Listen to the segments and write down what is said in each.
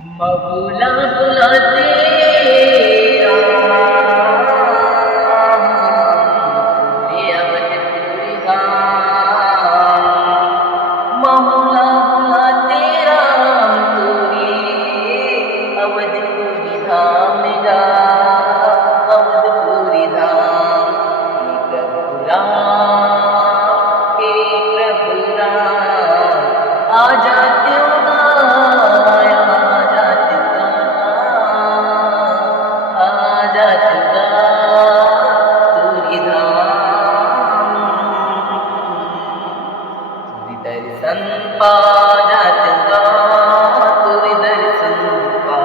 मबूला बुला तेरा पूरी अवध पूरी धाम। मबूला बुला तेरा पूरी अवध पूरी धाम मेरा अवध पूरी धाम। हे प्रभु राम आ जाते हो दर्शन पा जातुगा तुरी दर्शन पा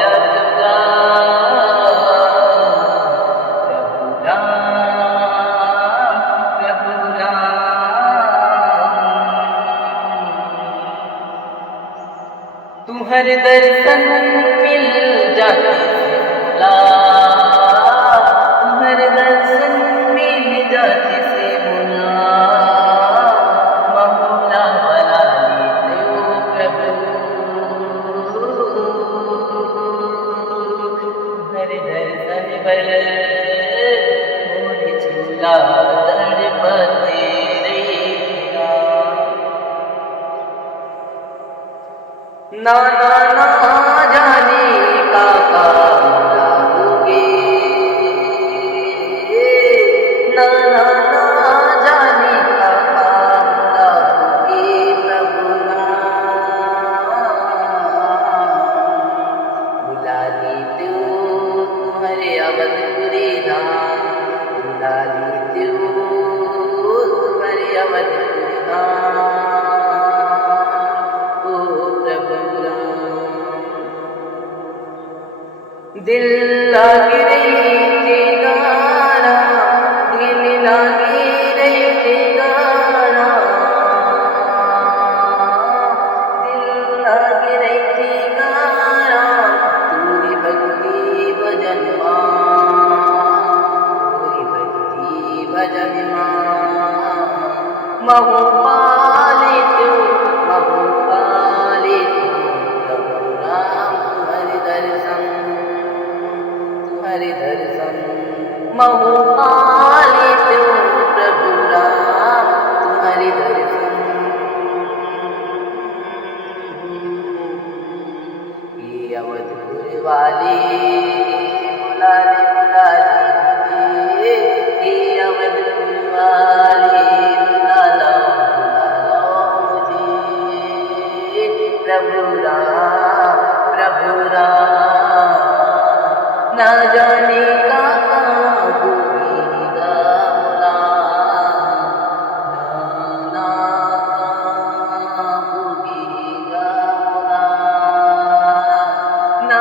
जातुगा। प्रभु राम प्रभु राम तुम्हारे दर्शन मिल जाते ला तुम्हारे दर्शन मिल जाते से मुला। दर्शन पर मोरी चूला दर्पते रेखा। ना ना ना जाने काका लाओगे ना ना ना जाने काका लाओगे। प्रभु बुला ली तू तुम्हारे अवध पूरी धाम। बुला ली तू तुम्हारे अवध पूरी धाम। ओ प्रभु राम दिल लागे रे गाना दिल लागे रे गाना दिल लागे रे गाना। तूरी भक्ति भजन पूरी भक्ति भजन महु पाले तू महु पाले तू। प्रभु राम तुम्हारे दर्शन महु पाले तू। प्रभु राम तुम्हारे दर्शन। ये अवधपुर वाले बुला ले ये अवधपुर वाले बुला लो मुझे। प्रभु राम ना जाने कहाँ भूलेगा मुला। ना कहाँ भूलेगा मुला। ना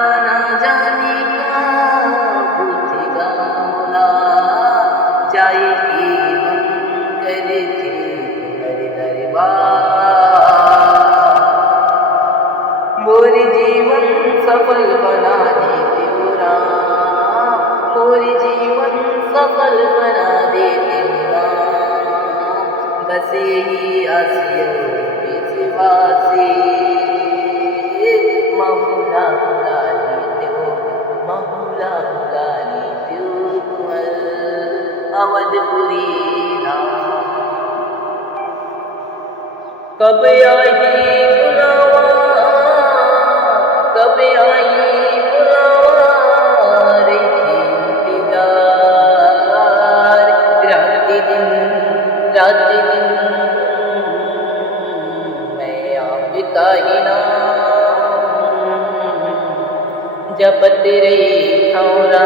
जाने कहाँ भूलेगा मुला। जाएगी हम करे थे हरि दरबार। मोरी जीवन सफल बना देते हो राम। मोरी जीवन सफल बना देते हो राम। बसे ही आसियों में सिवासी महुला बुला लेते हो महुला बुला लेते हो अवधपुरी धाम। कब आई बुलावा कब आई बुलावा रे इंतजार। रात दिन मैं आपका ही नाम जपत रही खौरा।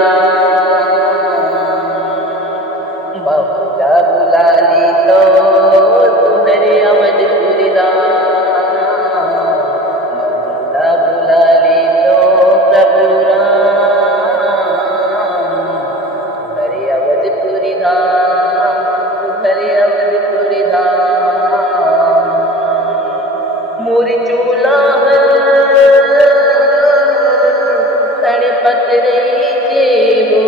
बहुला बुला ली तो तुम्हारे अवधपुरी धाम। बहुला बुला ली तो प्रभु राम तुम्हारे अवधपुरी धाम। तुम्हारे अवधपुरी धाम। मोरी चूला तड़पत रही थे वो।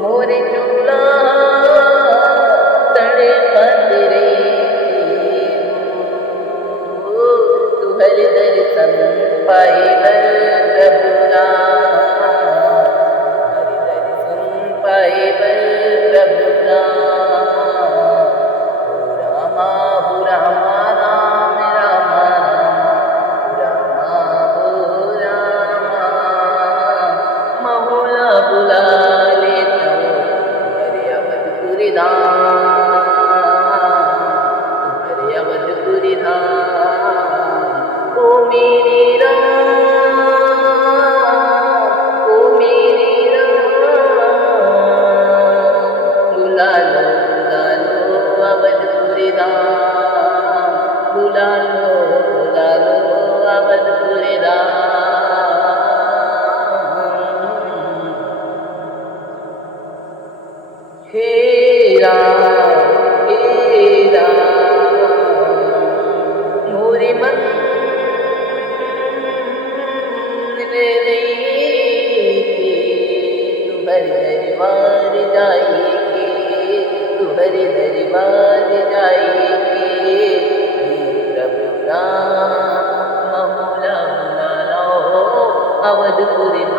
मोरे चूला दरबार जाएंगे, तू हरि दरबार जाएंगे। प्रभु राम मौला बुला लो, अवधपुर